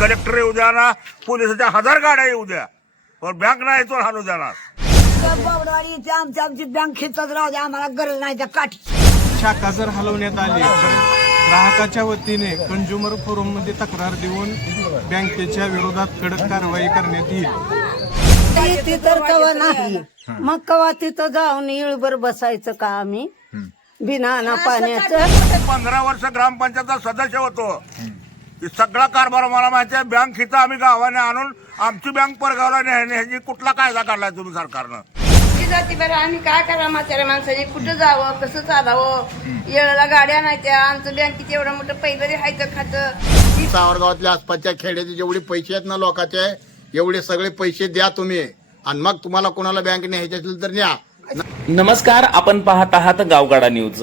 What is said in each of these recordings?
Collector येऊ द्या ना, पोलिसाच्या 1000 गाड्या येऊ द्या, पण बँक नाही तो हालू देणार. बाबडवाडी आमची बँक खेचत राहू द्या, आम्हाला गरज नाही त्या काठी. शाखा जर हलवण्यात आली तर ग्राहकाच्या वतीने कंझ्युमर फोरम मध्ये तक्रार देऊन बँकेच्या विरोधात कडक कारवाई करण्यात येईल. ती तर कवा नाही, मग कवा तिथं जाऊन इळभर बसायचं का आम्ही बिना ना पाण्याचं. 15 वर्ष ग्रामपंचायतचा सदस्य होतो. हे सगळा कारभार मला माहिती आहे. बँक हिथं आम्ही गावाने आणून आमची बँक परगावला नेण्याची कुठला कायदा काढलाय तुम्ही सरकारनं? जाती बरं आम्ही काय करा, म्हाताऱ्या माणसाने कुठं जावं, कसं चालावं, येळाला गाड्या नाही त्या. आमचं बँकेत एवढं मोठं पहिलं राहायचं खातं. सावरगावातल्या आसपासच्या खेड्याचे जेवढे पैसे आहेत ना लोकांचे, एवढे सगळे पैसे द्या तुम्ही, आणि मग तुम्हाला कोणाला बँक न्यायचे असेल तर न्या. नमस्कार, आपण पाहत आहात गावगाडा न्यूज.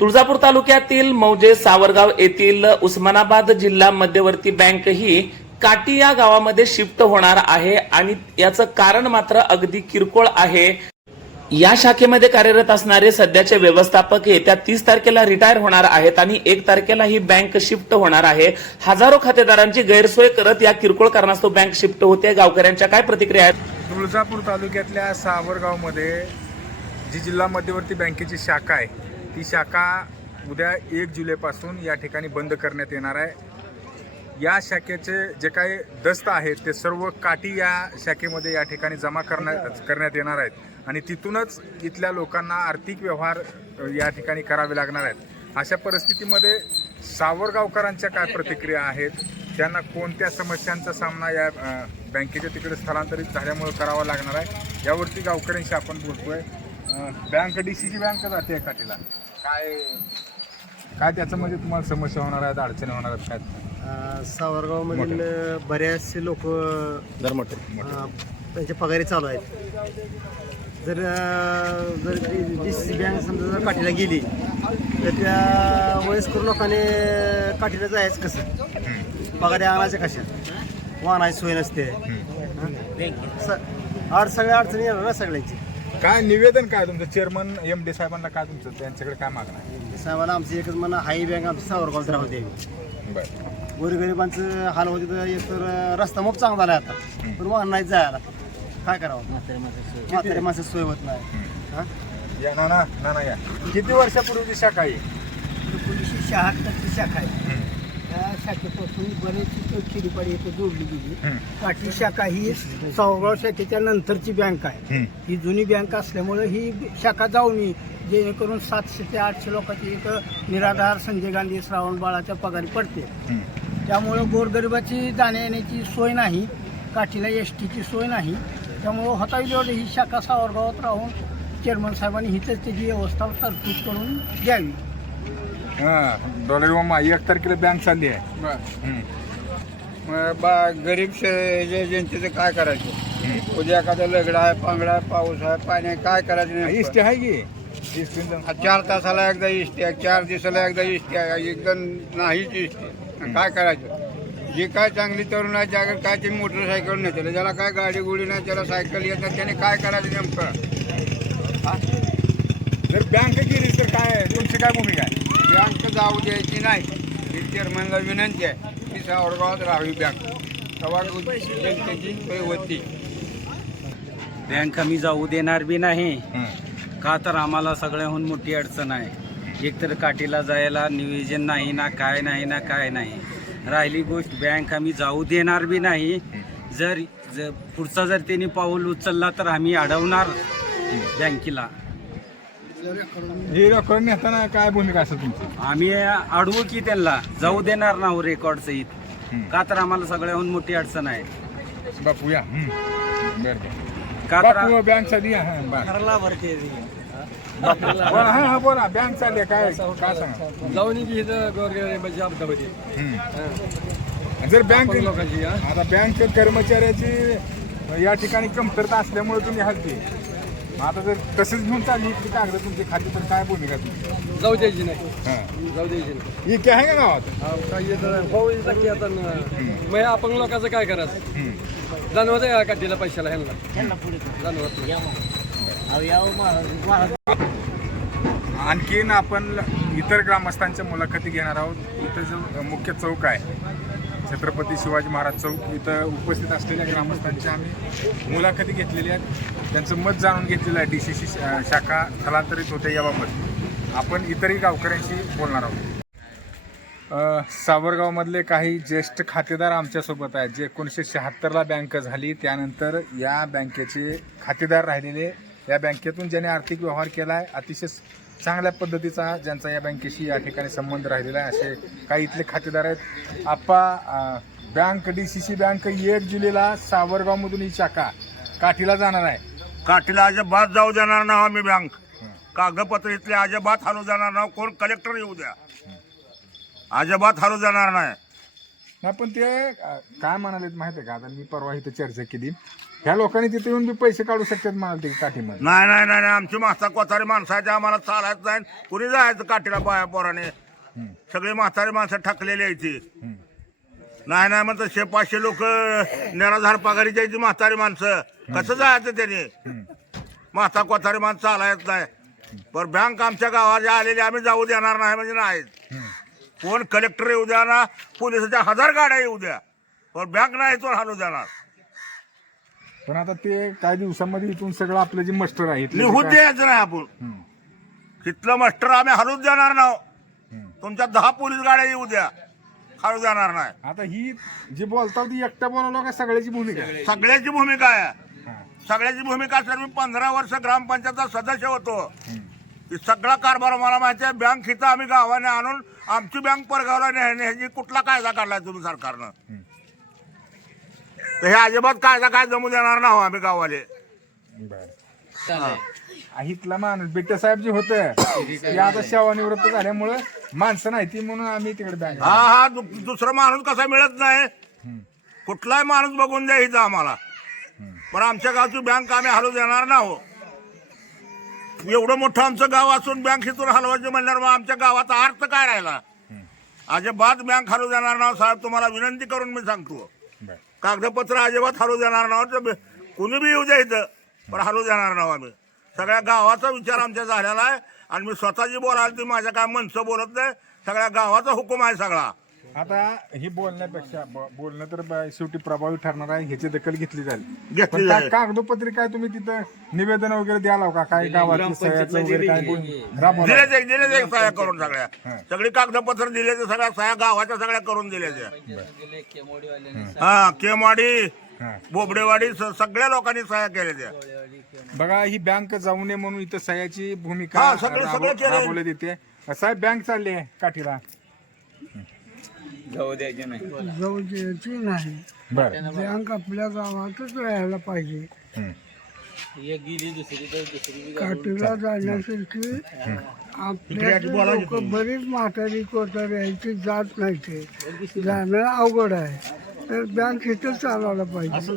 तुळजापूर तालुक्यातील मौजे सावरगाव येथील उस्मानाबाद जिल्हा मध्यवर्ती बँक ही काटी या गावामध्ये शिफ्ट होणार आहे आणि याचं कारण मात्र अगदी किरकोळ आहे. या शाखेमध्ये कार्यरत असणारे सध्याचे व्यवस्थापक येत्या 30 तारखेला रिटायर होणार आहेत आणि 1 तारखेला ही बँक शिफ्ट होणार आहे. हजारो खातेदारांची गैरसोय करत या किरकोळ कारणास्तव बँक शिफ्ट होते. गावकऱ्यांच्या काय प्रतिक्रिया आहेत? तुळजापूर तालुक्यातल्या सावरगावमध्ये जी जिल्हा मध्यवर्ती बँकेची शाखा आहे, ती शाखा उद्या 1 जुलैपासून या ठिकाणी बंद करण्यात येणार आहे. या शाखेचे जे काही दस्त आहेत ते सर्व काटी या शाखेमध्ये या ठिकाणी जमा करण्यात येणार आहेत आणि तिथूनच इथल्या लोकांना आर्थिक व्यवहार या ठिकाणी करावे लागणार आहेत. अशा परिस्थितीमध्ये सावरगावकरांच्या काय प्रतिक्रिया आहेत, त्यांना कोणत्या समस्यांचा सामना या बँकेच्या तिकडे स्थलांतरित झाल्यामुळे करावा लागणार आहे, यावरती गावकऱ्यांशी आपण बोलतोय. बँक DCची बँक जाते काठीला, काय त्याचं म्हणजे तुम्हाला समस्या होणार आहेत, अडचणी होणार आहेत काय? सावरगावमधील बऱ्याचशे लोक त्यांच्या पगारी चालू आहेत. जर DCची बँक समजा जर काठीला गेली तर त्या वयस्कर लोकांनी काठीला जायचं कसं? पगारी आणायच्या कशा? वाहनाची सोय नसते. सगळ्या अडचणी येणार ना सगळ्यांची. काय निवेदन काय तुमचं चेअरमन MD साहेबांना, काय तुमचं त्यांच्याकडे काय मागणं आहे? साहेबांना आमची एकच म्हणणं, हाई बँक आमची सावरगावात राहू द्यावी. बरं, गोरगरिबांचं हाल होते तर एक तर रस्ता मोप चांगला झाला आता, पण वाहन नाही जायला. काय करावं? म्हातारे माणसं सोय होत नाही. या ना या. किती वर्षापूर्वीची शाखा आहे? 1976ची शाखा आहे. त्या शाखेपासून बरेच खेडीपाडी येथे जोडली गेली. काठी शाखा ही सावरगाव शाखेच्या नंतरची बँक आहे. ही जुनी बँक असल्यामुळे ही शाखा जाऊन जेणेकरून 700 ते 800 लोकांची एक निराधार संजय गांधी श्रावण बाळाच्या पगारी पडते. त्यामुळं गोरगरिबाची जाण्या येण्याची सोय नाही, काठीला STची सोय नाही. त्यामुळं होईल ही शाखा सावरगावात राहून चेअरमन साहेबांनी हिथंच त्याची व्यवस्था तरतूद करून द्यावी. $1 तारखेला बँक चालली आहे. गरीब जनतेचं काय करायचं? उद्या एखादा लगडा आहे, पांगडा आहे, पाऊस आहे, पाणी आहे, काय करायचं? इष्ट आहे की 4 तासाला एकदा इष्टी आहे, 4 दिवसाला एकदा इष्टी आहे, एकदम नाहीच इष्टी. काय करायचं? जे काय चांगली तरुण आहे त्याकडे काय ते मोटरसायकल नाही, त्याला ज्याला काय गाडी गुडी नाही, त्याला सायकल येत नाही, त्याने काय करायचं नेमकं? जर बँक गेली तर काय तुमची काय भूमिका आहे? बँक जाऊ द्यायची नाही. ही चेअरमनला विनंती आहे की सावरगावात राहावी बँक, तेव्हा जनतेची सोय होती. बँक आम्ही जाऊ देणार बी नाही, का तर आम्हाला सगळ्याहून मोठी अडचण आहे. एकतर काठीला जायला नियोजन नाही ना, काय नाही ना, काय नाही. राहिली गोष्ट, बँक आम्ही जाऊ देणार बी नाही. जर पुढचा जर त्यांनी पाऊल उचलला तर आम्ही अडवणार बँकेला. हे रेकॉर्ड नेताना काय भूमिका असेल तुमची? आम्ही अडवू की त्यांना जाऊ देणार ना रेकॉर्ड सहित, का तर आम्हाला सगळ्याहून मोठी अडचण आहे. बापू या. बरं का तर बँक चालली आहे. बोला बँक चालली आहे, काय सांगा? जाऊन जर बँक आता बँक कर्मचाऱ्याची या ठिकाणी कमतरता असल्यामुळे तुम्ही हलती, आता जर तसंच घेऊन चालली की कागद तुमची खाती, तर काय भूमिका तुमची? जाऊ द्यायची नाही. जाऊ द्यायची नाही. ही आहे का गावात? काय आता मग आपण लोकांचं काय करायचं? जाणवत आहे काठीला पैशाला ह्यांना आणखीन आपण इतर ग्रामस्थांच्या मुलाखती घेणार आहोत. इथं जो मुख्य चौक आहे छत्रपती शिवाजी महाराज चौक इथं उपस्थित असलेल्या ग्रामस्थांच्या आम्ही मुलाखती घेतलेल्या आहेत. त्यांचं मत जाणून घेतलेलं आहे. DCC शाखा स्थलांतरित होते याबाबत आपण इतरही गावकऱ्यांशी बोलणार आहोत. सावरगावमधले काही ज्येष्ठ खातेदार आमच्यासोबत आहेत, जे 1976ला बँक झाली, त्यानंतर या बँकेचे खातेदार राहिलेले, या बँकेतून ज्याने आर्थिक व्यवहार केला आहे, अतिशय चांगल्या पद्धतीचा ज्यांचा या बँकेशी या ठिकाणी संबंध राहिलेला आहे, असे काही इथले खातेदार आहेत. बँक DCC बँक 1 जुलैला सावरगावमधून ही शाखा काठीला जाणार आहे. काठीला अजिबात जाऊ देणार नाही आम्ही बँक. कागदपत्र इथले अजिबात हलू देणार नाही. कोण कलेक्टर येऊ द्या, अजिबात हलू देणार नाही. नाही, पण ते काय म्हणालेत माहिती आहे का, आता मी परवा इथं चर्चा केली, ह्या लोकांनी तिथे येऊन बी पैसे काढू शकतात म्हणाले ते काठीमध्ये. नाही नाही नाही नाही, आमची म्हातारी कोतारी माणसं आहेत, आम्हाला चालायचं नाही. कुणी जायचं काठीला बाया पोराने, सगळी म्हातारी माणसं ठाकलेली आहे ती. नाही नाही म्हणतं 100-500 लोक निराधार पगारी द्यायची म्हातारी माणसं, कसं जायचं त्याने? म्हाता कोतारी माणसं चालायच नाही. पण बँक आमच्या गावात आलेली आम्ही जाऊ देणार नाही म्हणजे नाही. कोण कलेक्टर येऊ द्या ना, पोलिसाच्या 1000 गाड्या येऊ द्या, पण बँक नाही तो हलू देणार. पण आता ते काही दिवसांमध्ये इथून सगळं आपलं जे मस्टर आहे लिहून द्यायचं नाही आपण. तिथलं मास्टर आम्ही हलूच देणार नाही. तुमच्या 10 पोलीस गाड्या येऊ द्या, हलू देणार नाही. आता ही जी बोलता ती एकटा बोलावलं का सगळ्याची भूमिका आहे? सगळ्याची भूमिका आहे. सगळ्याची भूमिका सर. मी 15 वर्ष ग्रामपंचायतचा सदस्य होतो. सगळा कारभार मला माहिती आहे. बँक इथं आम्ही गावाने आणून आमची बँक परगावला ह्याची कुठला कायदा काढलाय तुम्ही सरकारनं? तर हे अजिबात कायदा काय जमू देणार नाही आम्ही गावाले. इथला माणूस बेटे साहेब जे होतं ते आता सेवानिवृत्त झाल्यामुळं माणसं नाही ती, म्हणून आम्ही तिकडे बँक. हा दुसरा माणूस कसा मिळत नाही. कुठलाही माणूस बघून द्या इथं आम्हाला, पण आमच्या गावची बँक आम्ही हलवू देणार नाही. एवढं मोठं आमचं गाव असून बँक इथून हलवायची म्हणल्यावर आमच्या गावाचा अर्थ काय राहिला? अजिबात बँक हलवू देणार नाही साहेब. तुम्हाला विनंती करून मी सांगतो, कागदपत्र अजिबात हलवू देणार नाही. कुणी बी येऊ द्या इथं, पण हलवू देणार नाही आम्ही. सगळ्या गावाचा विचार आमच्या झालेला आहे आणि मी स्वतःची बोलायला ती माझ्या काय मनसं बोलत नाही. सगळ्या गावाचा हुकूम आहे सगळा. आता हे बोलण्यापेक्षा बोलणं तर शेवटी प्रभावी ठरणार आहे, ह्याची दखल घेतली जाईल. घेतली जाईल. कागदोपत्री काय तुम्ही तिथं निवेदन वगैरे द्याला का? काय गावाची सह्याचं वगैरे काय राबवलं? दिले एक सह्या करून सगळ्या, सगळी कागदपत्र दिले, सगळ्या सह्या गावाच्या सगळ्या करून दिल्याच्या. हा, केमाडी बोबडेवाडी सगळ्या लोकांनी सह्या केल्या. बघा, ही बँक जाऊ नये म्हणून इथं सह्याची भूमिका राबवली येते. साहेब, बँक चालली आहे काठीला, जाऊ द्यायची नाही. बरं, बँक आपल्या गावातच राहायला पाहिजे. काठीला जाण्यासाठी आपल्या लोक बरीच म्हातारी कोतारी यायची जात नाही, ते जाणं अवघड आहे. तर बँक इथं चालवायला पाहिजे.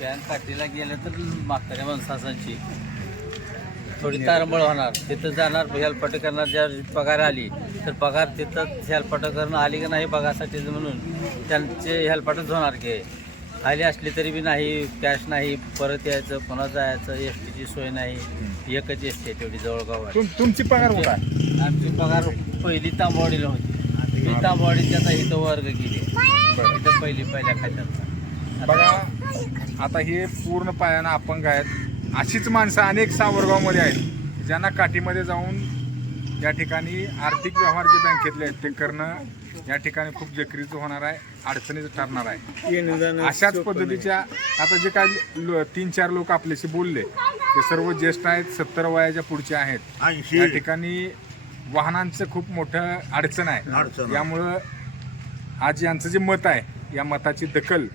बँक काठीला गेलं तर म्हाताऱ्या माणसांची थोडी तारंबळ होणार. तिथं जाणार, हेलपाट करणार. ज्या पगार आली तर पगार तिथं हेलपाट करणं आली का नाही बघासाठी म्हणून त्यांचे हेलपाटच होणार की. आली असली तरी बी नाही, कॅश नाही, परत यायचं, पुन्हा जायचं. एसटीची सोय नाही, एकच एसटी आहे तेवढी जवळगाव आहे. तुमची पगार होता? आमची पगार पहिली तांबवाडीला होती. ही तांबवाडीची आता इथं वर्ग गेली, इथं पहिल्या खात्यात. बघा, आता हे पूर्ण पायानं अपंग आहेत. अशीच माणसं अनेक सावरगावमध्ये आहेत ज्यांना काठीमध्ये जाऊन या ठिकाणी आर्थिक व्यवहार जे बँकेतले आहेत ते करणं या ठिकाणी खूप जखरीचं होणार आहे, अडचणीचं ठरणार आहे. अशाच पद्धतीच्या आता जे काही 3-4 लोक आपल्याशी बोलले ते सर्व ज्येष्ठ आहेत, 70 वयाच्या पुढचे आहेत. या ठिकाणी वाहनांचं खूप मोठं अडचण आहे. यामुळं आज यांचं जे मत आहे या मताची दखल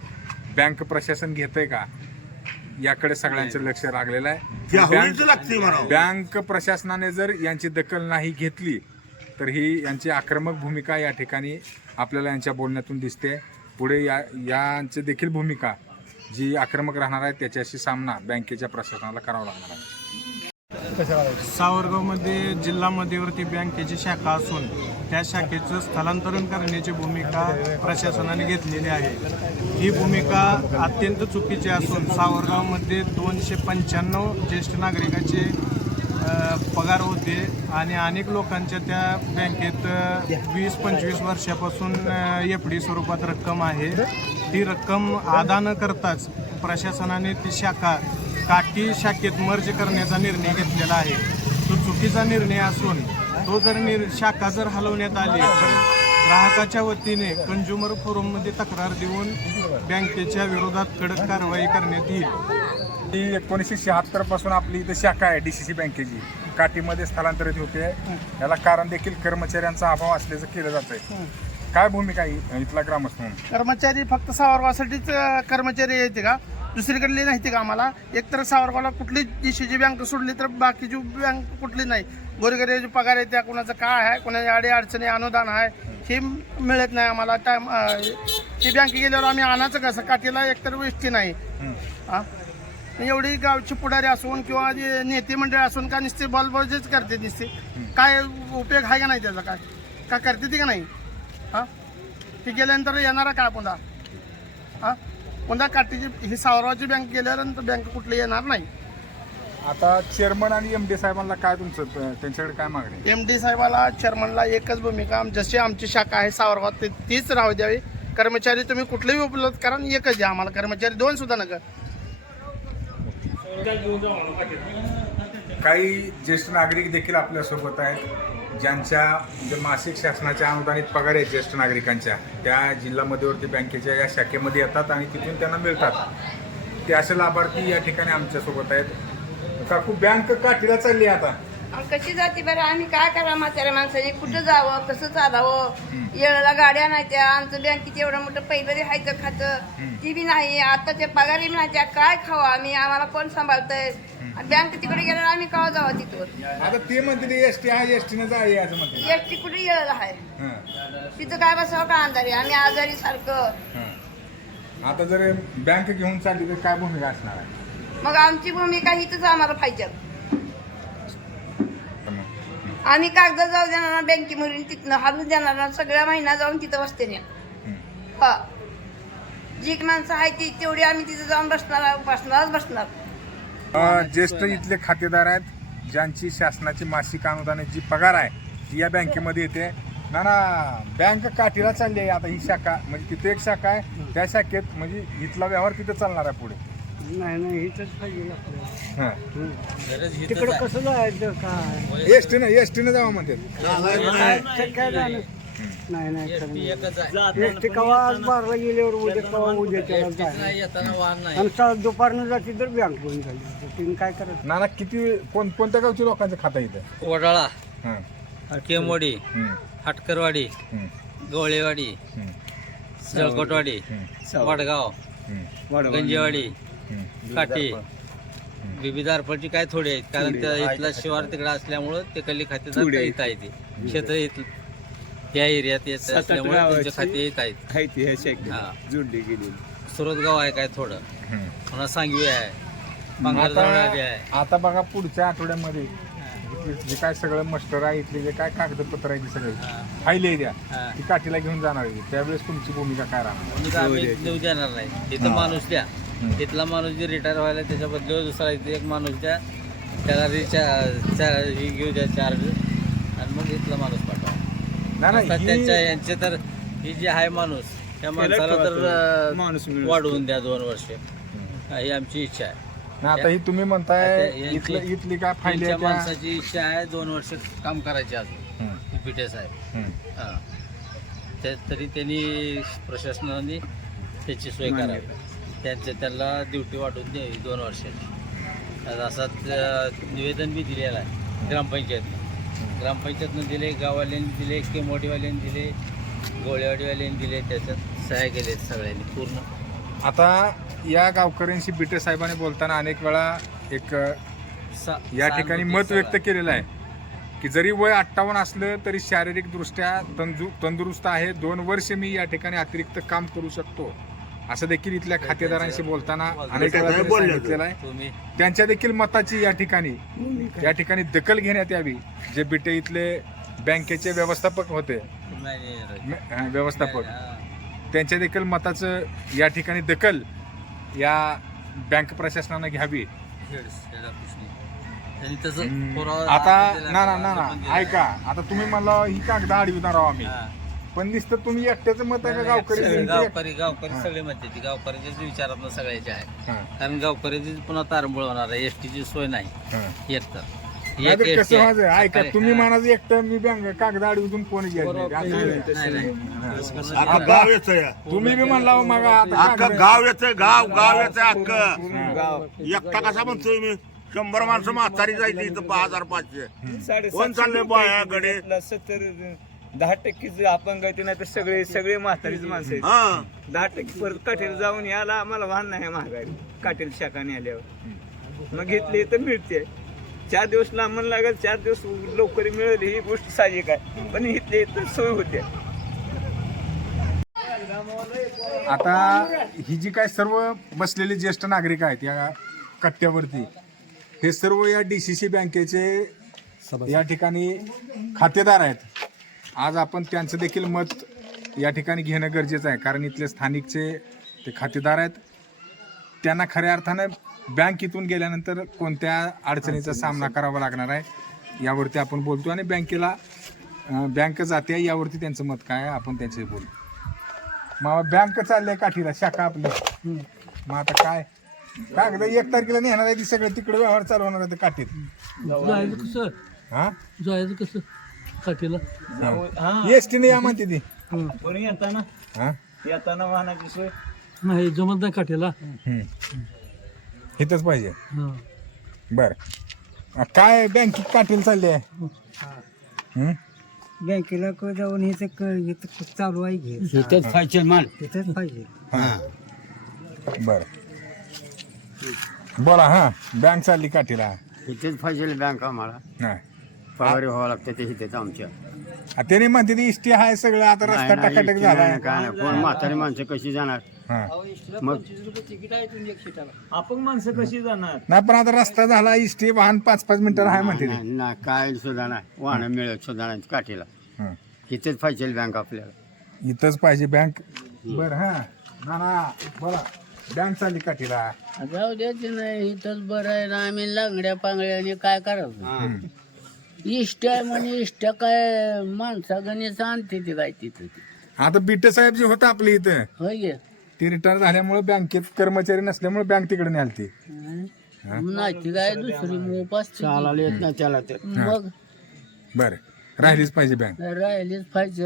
बँक प्रशासन घेतंय का याकडे सगळ्यांचं लक्ष लागलेलं आहे. बँक प्रशासनाने जर यांची दखल नाही घेतली तर ही यांची आक्रमक भूमिका या ठिकाणी आपल्याला यांच्या बोलण्यातून दिसते. पुढे यांची देखील भूमिका जी आक्रमक राहणार आहे त्याच्याशी सामना बँकेच्या प्रशासनाला करावा लागणार आहे. सावरगावमध्ये जिल्हा मध्यवर्ती बँकेची शाखा असून त्या शाखेचं स्थलांतरण करण्याची भूमिका प्रशासनाने घेतलेली आहे. ही भूमिका अत्यंत चुकीची असून सावरगावमध्ये 295 ज्येष्ठ नागरिकाचे पगार होते आणि अनेक लोकांच्या त्या बँकेत 20-25 वर्षापासून FD स्वरूपात रक्कम आहे. ती रक्कम अदा न करताच प्रशासनाने ती शाखा काटी शाखेत मर्ज करण्याचा निर्णय घेतलेला आहे. तो चुकीचा निर्णय असून तो जर शाखा जर हलवण्यात आली तर ग्राहकाच्या वतीने कंझ्युमर फोरममध्ये तक्रार देऊन बँकेच्या विरोधात कडक कारवाई करण्यात येईल. ती 1976 पासून आपली इथे शाखा आहे DCC बँकेची, काटीमध्ये स्थलांतरित होते. याला कारण देखील कर्मचाऱ्यांचा अभाव असल्याचं केलं जात आहे. काय भूमिका आहे इथला ग्रामस्थ म्हणून? कर्मचारी फक्त सावरगावासाठीच कर्मचारी येते का? दुसरीकडले नाही का? आम्हाला एकतर सावरगावला कुठली DCC बँक सोडली तर बाकीची बँक कुठली नाही. गोरगरीबाचे पगार येते, कोणाचं काय आहे, कोणाची अडी अडचणी अनुदान आहे हे मिळत नाही आम्हाला. टाइम ती बँकेत गेल्यावर आम्ही आणायचं कसं? काठीला एकतर वेष्टी नाही. हां, एवढी गावची पुढारी असून किंवा जे नेते मंडळी असून का नुसते बलबजेच करते नुसते, काय उपयोग आहे का नाही त्याचा? काय करते ती का नाही? हां, ती गेल्यानंतर येणारा काय पुन्हा? हां, पुन्हा काठीची ही सावरगावची बँक गेल्यानंतर बँक कुठली येणार नाही. आता चेअरमन आणि MD साहेबांना काय तुमचं त्यांच्याकडे काय मागणी? MD साहेबाला चेअरमनला एकच भूमिका, जशी आमची शाखा आहे सावरगावात तीच राहू द्यावी. कर्मचारी तुम्ही कुठलेही उपलब्ध करा, एकच द्या आम्हाला कर्मचारी, 2 सुद्धा नका. काही ज्येष्ठ नागरिक देखील आपल्यासोबत आहेत, ज्यांच्या म्हणजे मासिक शासनाच्या अनुदानित पगार आहेत ज्येष्ठ नागरिकांच्या, त्या जिल्हा मध्यवर्ती बँकेच्या या शाखेमध्ये येतात आणि तिथून त्यांना मिळतात. ते असे लाभार्थी या ठिकाणी आमच्यासोबत आहेत. काकू, बँक काठीला चालली आता, कशी जाते बरं? आम्ही काय करा म्हाताऱ्या माणसाने? कुठं जावं, कसं चालावं? येळेला गाड्या नाही त्या. आमचं बँकेत एवढं मोठं पहिलं राहायचं खातं ती बी नाही. आताच्या पगारी नाही त्या. काय खावा आम्ही? आम्हाला कोण सांभाळतंय? बँक तिकडे गेल्यावर आम्ही का जावं तिथं? आता ते म्हणते ST आहे, ST न जाय असं म्हणते. एसटी कुठे येळेला आहे? तिथं काय बसावं का अंधारी? आम्ही आजारी सारखं. आता जर बँक घेऊन चालली तर काय भूमिका असणार आहे? मग आमची भूमिका हीच आम्हाला पाहिजे. आम्ही कागद जाऊ देणार ना बँकेमधून, तिथनं हलून देणार ना. सगळ्या महिना जाऊन तिथं बसते ना. हा, जी माणसं आहे ती तेवढी आम्ही तिथं जाऊन बसणार. ज्येष्ठ इथले खातेदार आहेत, ज्यांची शासनाची मासिक अनुदानित जी पगार आहे ती या बँकेमध्ये येते. ना बँक काठीला चालली आहे आता. ही शाखा म्हणजे तिथे एक शाखा आहे, त्या शाखेत म्हणजे इथला व्यवहार तिथे चालणार आहे पुढे. नाही हिथंच पाहिजे हां, तिकडं कसं जायचं? काय एसटी न जावं म्हणते. नाही एसटी कवा आज 12ला गेल्यावर उद्या कवा उद्याच्या जायला आणि दुपारनं जाते तर बँक बंद झाली. तिने काय करायचं? ना किती कोणत्या गावच्या लोकांचं खातं इथं? वडाळा, हां, केमवाडी, हाटकरवाडी, गवळेवाडी, जळकोटवाडी, वडगाव, गंजेवाडी, काठी, विविध आरपळची काय थोडी आहेत, कारण त्या इथला शिवार तिकडे असल्यामुळं ते कल्ली खातेदार येत आहे. ते क्षेत्र इथलं त्या एरियात येत असल्यामुळे त्यांचे खाते येत आहेत. जोडली गेली. सुरतगाव आहे काय थोडं, पुन्हा सांगवी आहे, मंगळजवळ आहे. आता बघा पुढच्या आठवड्यामध्ये इथले जे काय सगळं मस्टर आहे, इथले जे काय कागदपत्र आहे ती सगळी फाईल द्या, ती काठीला घेऊन जाणार आहे. त्यावेळेस तुमची भूमिका काय राहणार? आम्ही देऊ देणार नाही. तिथं माणूस द्या, तिथला माणूस जे रिटायर व्हायला त्याच्या बदल्यावर दुसरा इथे एक माणूस द्या, त्याला ही घेऊ द्या चार्ज, आणि मग इथला माणूस पाठवा. त्यांच्या यांचे तर ही जी आहे माणूस, त्या माणसाला तर माणूस वाढवून द्या 2 वर्ष, ही आमची इच्छा आहे. आता ही तुम्ही म्हणताय इथली काय फाईल आहे? माणसाची इच्छा आहे 2 वर्ष काम करायचे अजून पिटे साहेब. तरी त्यांनी प्रशासनाने त्याची सोय करावी. त्यांना ड्युटी वाढवून द्यावी 2 वर्षाची. असा निवेदन बी दिलेलं आहे ग्रामपंचायतनं दिले, गाववाल्यांनी दिले, केमवाडीवाल्यांनी दिले, गोळेवाडीवाल्यांनी दिले. त्याच्यात सह्या केलेत सगळ्यांनी पूर्ण. आता या गावकऱ्यांशी बिटे साहेबांनी बोलताना अनेक वेळा एक या ठिकाणी मत व्यक्त केलेलं आहे की जरी वय 58 असलं तरी शारीरिकदृष्ट्या तंदुरुस्त आहे. 2 वर्ष मी या ठिकाणी अतिरिक्त काम करू शकतो, असं देखील इथल्या खातेदारांशी बोलताना अनेक वेळा सांगितलेलं आहे. त्यांच्या देखील मताची या ठिकाणी दखल घेण्यात यावी. जे बिटे इथले बँकेचे व्यवस्थापक होते, त्यांच्या देखील मताचं या ठिकाणी दखल या बँक प्रशासनानं घ्यावी. त्यांनी तसं पुरावा आता दिला ना ना का? ना असं पण ना दिलं. ऐका आता तुम्ही म्हणला ही कागद अडविणार आहोत आम्ही पण नुसतं तुम्ही एकट्याचं मत आहे का गावकरी सगळे त्यांचं गावकरी गावकरी सगळे म्हणते ती गावकऱ्याच्याच विचारात सगळ्याचे आहे हां. कारण गावकऱ्याची पुन्हा तारंबळ होणार आहे एसटीची सोय नाही हां. एक तर नाही एक तर ST कसं आहे. माझं ऐका सकाळी- तुम्ही हां. म्हणायचं एकटं मी बँक कागद अडवितून कोणी घ्यायचं नाही. असं नाही, नाही. नाही, नाही. अख्खं गाव येतंय तुम्ही बी म्हणला मग आता अख्खं गाव येतंय गाव येतंय अख्खं एकटा कसा म्हणतोय मी 100 माणसं म्हातारी जायची इथं 6500 कोण चाललंय बायाकडे 10% अपंग नाही तर सगळे म्हातारीच माणसं आहेत. हा 10% परत काठीला जाऊन याला आम्हाला वाहन नाही महागाई काठीला शाखाने आल्यावर मग घेतली तर मिळते 4 दिवस लांबण लागेल 4 दिवस लवकर मिळेल ही गोष्ट साहजिक आहे पण इथले तर सोय होते. आता ही जी काय सर्व बसलेले ज्येष्ठ नागरिक आहेत या कट्ट्यावरती हे सर्व या DCC बँकेचे या ठिकाणी खातेदार आहेत. आज आपण त्यांचं देखील मत या ठिकाणी घेणं गरजेचं आहे कारण इथले स्थानिकचे ते खातेदार आहेत. त्यांना खऱ्या अर्थानं बँकेतून गेल्यानंतर कोणत्या अडचणीचा सामना करावा लागणार आहे यावरती आपण बोलतो आणि बँकेला बँक जाते यावरती त्यांचं मत काय आहे आपण त्यांच्याशी बोलू. मग बँक चाललंय काठीला शाखा आपली मग आता काय कागद 1 तारखेला नेणार आहे ती सगळं तिकडे व्यवहार चालू होणार आहे काठीत जायचं कसं हा जायचं कसं काठीला एसटीने या म्हणते ती पण येताना हा वाहनाची सोय नाही जमत नाही काठीला इथंच पाहिजे बर काय बँकेत काठीला चालली आहे बँकेला जाऊन हे चालू आहे घे तिथेच पाहिजे माल तिथेच पाहिजे बर बोला हा बँक चालली काठीला इथेच पाहिजे बँक आम्हाला नाही पगारी व्हावं लागतं ते इथेच आमच्या त्याने म्हणते ती इष्टी आहे सगळं आता रस्ता टकाटक झालाय काय नाही कोण म्हातारी माणसं कशी जाणार हा मग आपण माणसं कशी जाणार नाही पण आता रस्ता झाला इष्टी वाहन 5-5 मिनिटाला आहे म्हणते ती. नाही काय सुद्धा नाही वाहनं मिळत सुद्धा नाही काठीला हं. इथेच पाहिजे बँक आपल्याला इथंच पाहिजे बँक बर हा ना बोला बँक चालली काठीला जाऊ द्यायचं नाही इथंच बरं आहे ना आम्ही लंगड्या पांगड्याने काय करायचं इष्ट आहे म्हणे इष्ट काय माणसा गणेश आणते ते काय तिथं आता बिट्टे साहेब जे होतं आपल्या इथं होय ते रिटायर झाल्यामुळे बँकेत कर्मचारी नसल्यामुळे बँक तिकडे न्यालती नाही ती काय दुसरी मोप असते चालायला येत नाही त्याला तर मग बर राहिलीच पाहिजे बँक राहिलीच पाहिजे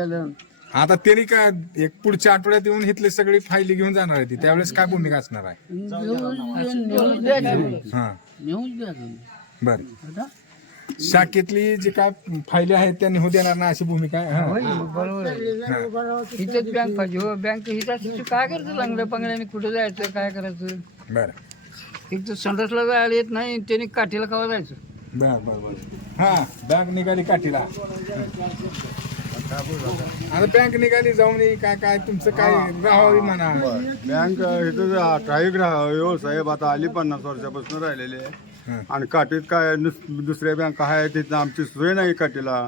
आता त्यांनी काय एक पुढच्या आठवड्यात येऊन इथली सगळी फायली घेऊन जाणार आहे ती त्यावेळेस काय भूमिका असणार आहे न्यूज द्या हा न्यूज द्या बर शाखेतली जी काय फायली आहेत त्या निघू देणार ना अशी भूमिका आहे इथेच बँक पाहिजे हो बँक हिथं काय करायचं लंगड्या पांगड्याने कुठं जायचं काय करायचं बर एक तर संडासला जायला येत नाही त्यांनी काठीला कवा जायचं बर बर बर हा बँक निघाली काठीला आता बँक निघाली जाऊन ये, काय काय तुमचं काय राहावी म्हणा बँक इथं काही साहेब आता आली 50 वर्षापासून राहिलेले हं. आणि काठीत काय दुसऱ्या बँक आहे तिथं आमची सोय नाही काठीला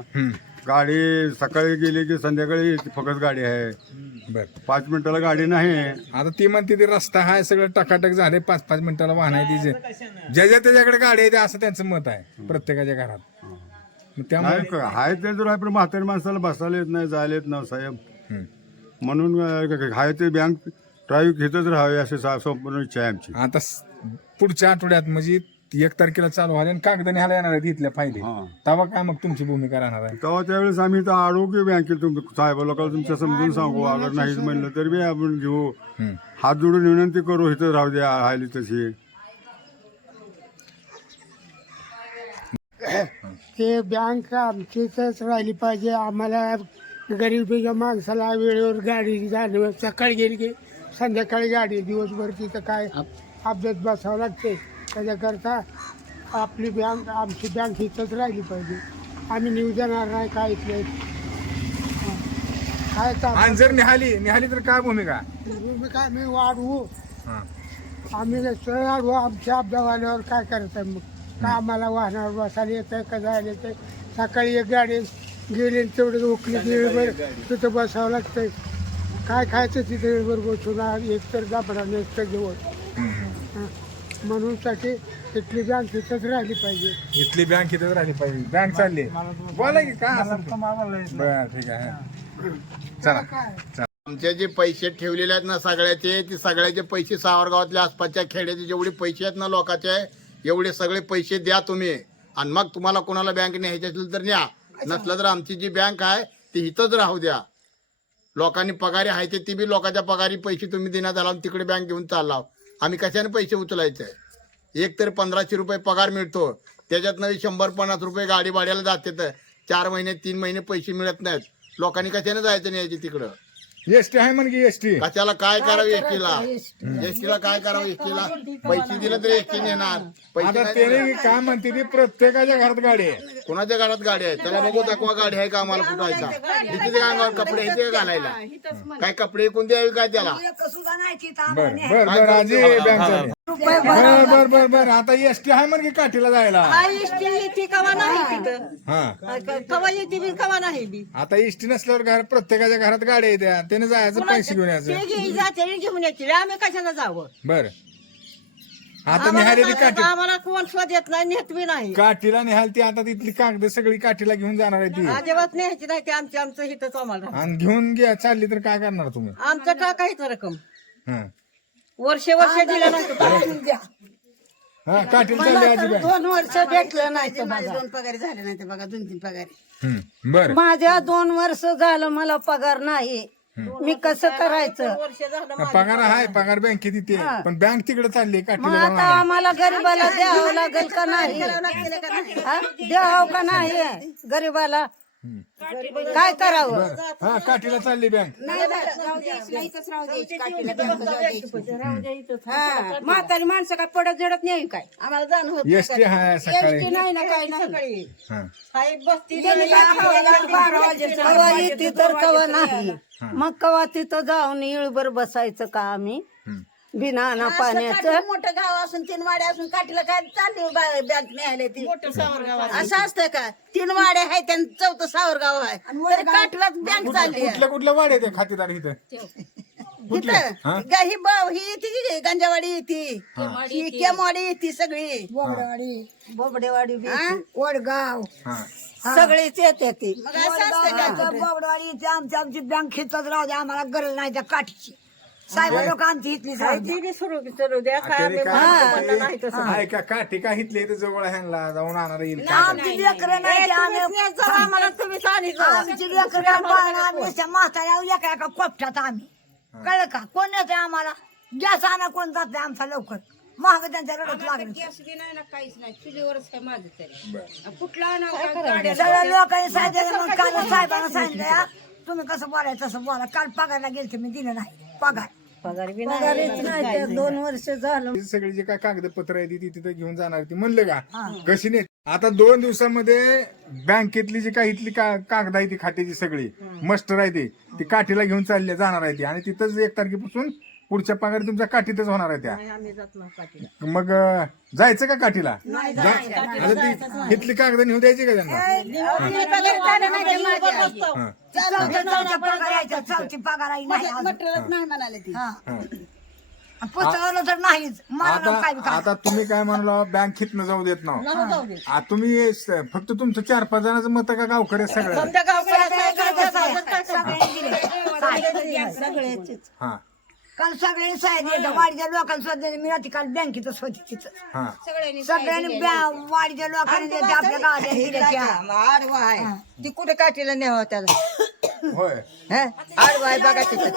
गाडी सकाळी गेली की संध्याकाळी फक्त गाडी आहे बर 5 मिनिटाला गाडी नाही आता ती म्हणते ते रस्ता आहे सगळं टकाटक झाले 5-5 मिनिटाला वाहन आहे तिचे ज्याच्या त्याच्याकडे गाडी आहे ते असं त्यांचं मत आहे प्रत्येकाच्या घरात मग त्यामुळे नाही आहे ते जर आहे पण म्हातारी माणसाला बसायला येत नाही जायला येत नाही साहेब हं. म्हणून आहे ते बँक ट्राफिक घेतच राहावी अशी संपूर्ण इच्छा आहे आमची आता पुढच्या आठवड्यात म्हणजे 1 तारखेला चालू व्हायला आणि कागद न्यायला येणार आहे इथल्या फायली हा. तेव्हा काय मग तुमची भूमिका राहणार आहे तेव्हा त्यावेळेस आम्ही इथं आडू की बँकेत साहेब लोकांना तुमच्या समजून सांगू अगर नाहीच म्हणलं तरी बी आपण घेऊ हं. हात जोडून विनंती करू इथं राहू द्या राहिली तशी ते बँक आमचीच राहिली पाहिजे आम्हाला गरिबीच्या माणसाला वेळेवर गाडी जाणं सकाळी गेली की संध्याकाळी गाडी दिवसभर तिथं काय अपडेट बसावं लागते त्याच्याकरता आपली बँक आमची बँक इथंच राहिली पाहिजे आम्ही निघू देणार नाही काय इथले काय आणि जर निघाली तर काय भूमिका काय मी वाढवू हा. आम्ही सगळं वाढवू आमच्या अपघात आल्यावर काय करायचं मग काय आम्हाला वाहनावर बसायला येतं का जायला येतं सकाळी एक गाडी गेली तेवढं उकली वेळेवर तिथं बसावं लागतंय काय खायचं तिथे वेळेवर बसून एक तर दाबडा एक तर जेवण म्हणून साठी इथली बँक इथंच राहिली पाहिजे. इथली बँक इथं राहिली पाहिजे. बँक चालली बोला की काय असेल ते. बरं ठीक आहे चला चला. आमचे जे पैसे ठेवलेले आहेत ना सगळ्याचे, ते सगळ्याचे पैसे सावरगावातल्या आसपासच्या खेड्याचे जेवढे पैसे आहेत ना लोकांचे, एवढे सगळे पैसे द्या तुम्ही. आणि मग तुम्हाला कोणाला बँक न्यायची असेल तर न्या, नसलं तर आमची जी बँक आहे ती इथंच राहू द्या. लोकांनी पगारी आहे ते ती बी लोकांच्या पगारी पैसे तुम्ही देण्यात आला, तिकडे बँक घेऊन चालला. आम्ही कशाने पैसे उचलायचे? एक तर 1500 रुपये पगार मिळतो, त्याच्यातनं 100-50 रुपये गाडी भाड्याला जाते. तर 4 महिने 3 महिने पैसे मिळत नाहीत. लोकांनी कशाने जायचं न्यायचे तिकडं? एसटी आहे म्हणजे एसटी. कशाला काय करावं एसटीला काय करावं? एसटीला पैसे दिले तर एसटी नेणार. पैसे आता काय त्याने देणार? काय म्हणते ती प्रत्येकाच्या घरात गाडी आहे. कोणाच्या घरात गाडी आहे? त्याला बघू दाखवा गाडी आहे का आम्हाला कुठं आहे का? किती अंगावर कपडे आहेत ते घालायला? काय कपडे कोण द्यावे काय त्याला? बर बर बर आजी बँक चालली. बर बर बर बर आता एसटी आहे म्हणजे काठीला जायला. कवा नाही तिथं हा कवा येते बी कवा नाही बी आता एसटी नसल्यावर घर प्रत्येकाच्या घरात गाडी येत्या, त्याने जायचं पैसे घेऊन यायचं. जाते घेऊन यायची आम्ही कशाला जावं. बर आता निहाली ती काठी आम्हाला कोण शोध येत नाही नेत बी नाही. काठीला निहाल ती आता तिथली कागद सगळी काठीला घेऊन जाणार आहे ती. अजिबात न्यायची नाही ते आमचं हिथंच आम्हाला. आणि घेऊन घ्या चालली तर काय करणार तुम्ही? आमचं टाकायचं रक्कम हा वर्ष दिलं नाही. हा काठीला चालली आजी बँक. 2 वर्ष भेटलं नाही तर बघा. 2 पगारी झाले नाही ते बघा 2-3 पगारी. बर माझ्या 2 वर्ष झालं मला पगार नाही. मी कसं करायचं? वर्ष झालं पगार आहे, पगार बँकेत येते, पण बँक तिकडे चालली मग काठीला आता जाऊन आली. आम्हाला गरीबाला द्यावं लागेल का नाही? हा? द्यावं का नाही गरीबाला? काय करावं? हा काठीला चालली बँक. म्हातारी माणसं काय पडत झडत नाही काय आम्हाला जाणं होत एसटी आहे सकाळी. नाही ना काय नाही. हा. कवा येते तर कवा नाही. मग कवा तिथं जाऊन इळभर बसायचं का आम्ही बिना ना पाण्याचं? मोठं गाव असून 3 वाड्या असून काठीला काय चालली बँक मिळाली ती असं असतं का? 3 वाड्या आहेत आणि 4थं सावरगाव आहे तरी काठीला बँक चालली आहे. कुठल्या वाड्या त्या खातेदार इथं? हा? ही ती गंजावाडी ती ही केमवाडी ती सगळी बोबडेवाडी वडगाव हा. सगळीच येते ती. मग असं असतं का? बोबडेवाडी इथे आमची बँक हिथंच राहू द्या, आम्हाला गरज नाही त्या काठीची. साहेब लोक आमची इथली ती बी सुरू द्या काय तरी आम्ही म्हणलं काय नाही तसं. आहे का काठी का हिथले इथं जवळ ह्यांना जाऊन आणणार येईल का? आमची लेकरं नाही ते आम्ही आम्हाला तुम्ही सांगितलं आमची लेकरं बाळं आम्ही म्हाताऱ्या एका एका कोपठ्यात आम्ही. कळलं का? कोण येते आम्हाला? गॅस आणा कोण जाते आमचा लवकर? महाग त्यांच्या रडत लागले. काहीच नाही चुलीवरच काय माझं तरी बरं. कुठला सगळ्या लोकांनी सांगितलं. मग काल साहेबांना सांगितलं या, तुम्ही कसं बोलायचं तसं बोला. काल पगारला गेलते मी दिलं नाही पगार. पगारीच नाही. 2 वर्ष झालं. ही सगळी जी काय कागदपत्र आहे ती तिथे घेऊन जाणार ती म्हणले का कशी नाही. आता 2 दिवसामध्ये बँकेतली जी काय इथली कागद आहे ती खात्याची सगळी मस्टर आहे ती काठीला घेऊन चालली जाणार आहे ती. आणि तिथंच 1 तारखेपासून पुढच्या पगार तुमच्या काठीतच होणार आहे त्या. मग जायचं का काठीला? आता ती इथली कागद नेऊन द्यायची का त्यांना? चौथी पगार नाही म्हणाले ती पुस्तकाला तर नाहीच. आता तुम्ही काय म्हणला बँक हितनं जाऊ देत ना. तुम्ही फक्त तुमचं 4-5 जणांचं मत का गावकडे सगळं? हा काल सगळ्यांनी सांगितलं वाडीच्या लोकांना शोधले. मी रात्री काल बँकेतच होती तिथं. हा सगळ्यांनी वाडीच्या लोकांनी दिल्या आपल्या गावाच्या हिऱ्याच्या. आडवा आहे ती कुठे काठीला न्यावं त्याला होय. आडवा आहे बघा तिथं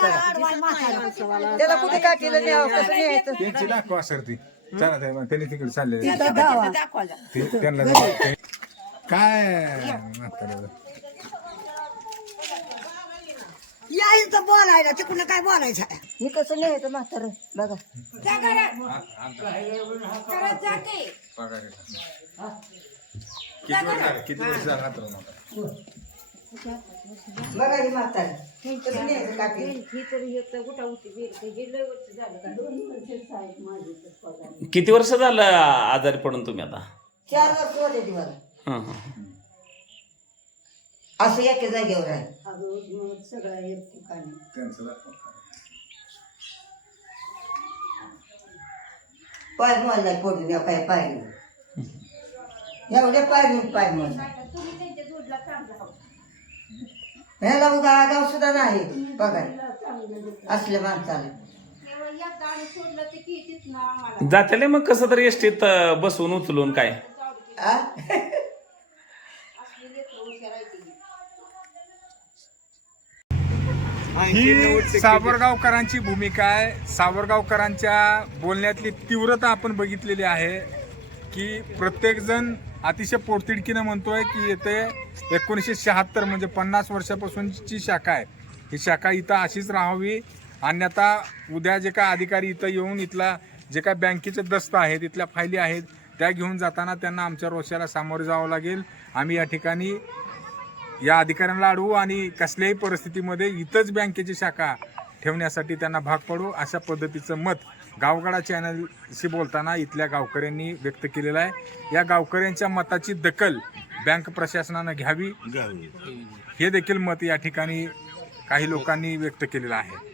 त्याला कुठे काठीला न्यावं कसं न्यायचं त्यांची दाखवा सर ती चला त्यांनी तिकडे चालले तिथं धावा. त्यांना काय म्हातारं. यायचं बोलायला तिकडून काय बोलायचं? मी कसं न्यायचं म्हातारं बघा पगार आहे. किती वर्ष झालं रात्र बघा ही म्हातारी कसं न्यायचं काठी किती वर्ष झालं आजारी पडून तुम्ही आता? 4 वर्ष होते ती मला हं, हं. असं एका जागेवर आहे सगळं एक ठिकाणी. त्यांचं दाखवा. पाय मोडलाय पडून या काय पायरी एवढ्या पायरी पाय मोडला ह्याला उगा आगाव सुद्धा नाही बघाय असल्या माणसाला जातेले मग कसं तरी एसटीत बसवून उचलून काय आ? ही सावरगावकरांची भूमिका आहे. सावरगावकरांच्या बोलण्यातली तीव्रता आपण बघितलेली आहे की प्रत्येकजण अतिशय पोटतिडकीनं म्हणतोय की येते 1976 म्हणजे 50 वर्षापासूनची शाखा आहे. ही शाखा इथं अशीच राहावी, अन्यथा उद्या जे काय अधिकारी इथं येऊन इथला जे काय बँकेचे दस्त आहेत, इथल्या फायली आहेत, त्या घेऊन जाताना त्यांना आमच्या रोषाला सामोरे जावं लागेल. आम्ही या ठिकाणी या अधिकाऱ्यांना अडवू आणि कसल्याही परिस्थितीमध्ये इथंच बँकेची शाखा ठेवण्यासाठी त्यांना भाग पडू, अशा पद्धतीचं मत गावगाडा चॅनलशी बोलताना इथल्या गावकऱ्यांनी व्यक्त केलेलं आहे. या गावकऱ्यांच्या मताची दखल बँक प्रशासनानं घ्यावी हे देखील मत या ठिकाणी काही लोकांनी व्यक्त केलेलं आहे.